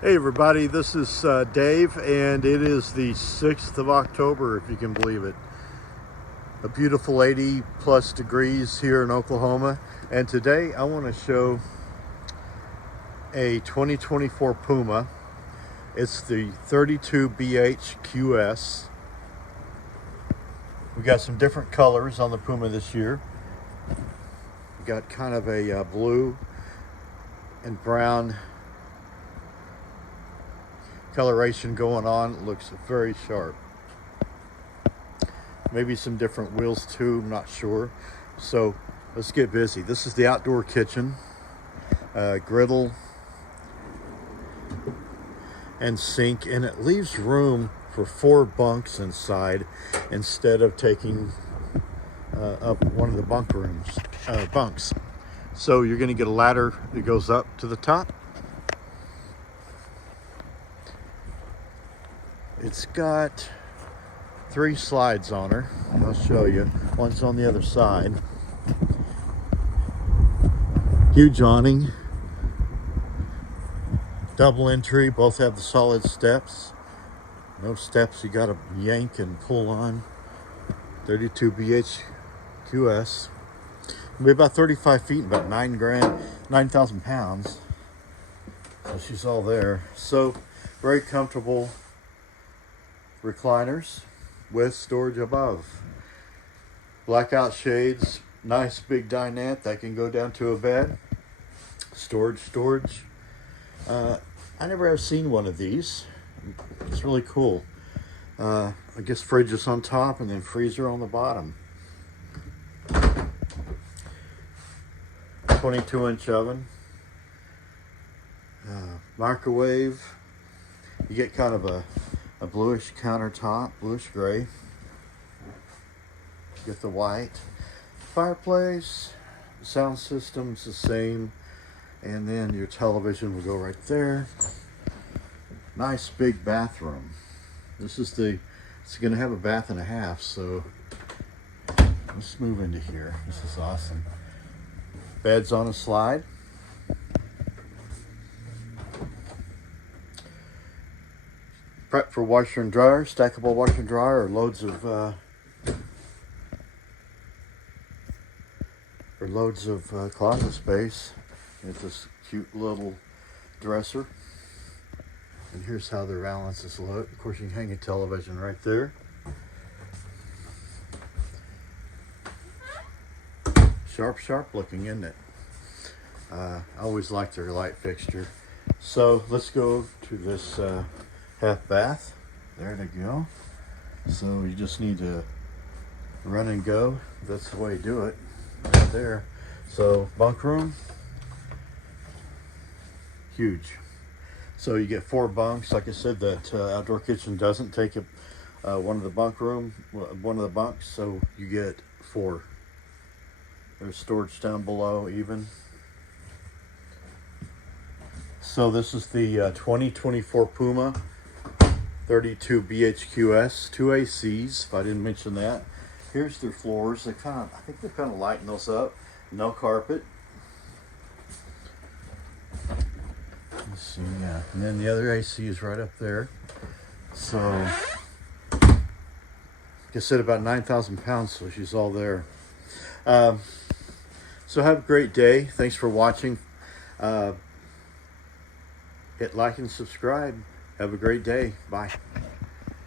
Hey everybody, this is Dave, and it is the 6th of October, if you can believe it. A beautiful 80 plus degrees here in Oklahoma, and today I want to show a 2024 Puma. It's the 32Bhqs. We got some different colors on the Puma this year. We got kind of a blue and brown coloration going on. It looks very sharp. Maybe some different wheels too, I'm not sure. So let's get busy. This is the outdoor kitchen, griddle and sink, and it leaves room for 4 bunks inside instead of taking up one of the bunks. So you're going to get a ladder that goes up to the top. It's got 3 slides on her. I'll show you. One's on the other side. Huge awning. Double entry. Both have the solid steps. No steps you gotta yank and pull on. 32Bhqs. It'll be about 35 feet and about 9,000 pounds. So she's all there. So very comfortable recliners with storage above. Blackout shades, nice big dinette that can go down to a bed. Storage. I never have seen one of these. It's really cool. I guess fridge is on top and then freezer on the bottom. 22-inch oven. Microwave. You get kind of a bluish countertop, bluish gray. Get the white. Fireplace, sound system's the same, and then your television will go right there. Nice big bathroom. It's gonna have a bath and a half, so let's move into here. This is awesome. Bed's on a slide. Prep for washer and dryer, stackable washer and dryer, or loads of closet space. It's this cute little dresser. And here's how the valances look. Of course, you can hang a television right there. Sharp looking, isn't it? I always liked their light fixture. So let's go to this half bath. There to go. So you just need to run and go. That's the way you do it. Right there. So bunk room. Huge. So you get 4 bunks. Like I said, that outdoor kitchen doesn't take one of the bunks, so you get 4. There's storage down below even. So this is the 2024 Puma 32Bhqs, 2 ACs, if I didn't mention that. Here's their floors. I think they kind of lighten those up. No carpet. Let's see, yeah. And then the other AC is right up there. So, like I said, about 9,000 pounds, so she's all there. So have a great day. Thanks for watching. Hit like and subscribe. Have a great day. Bye.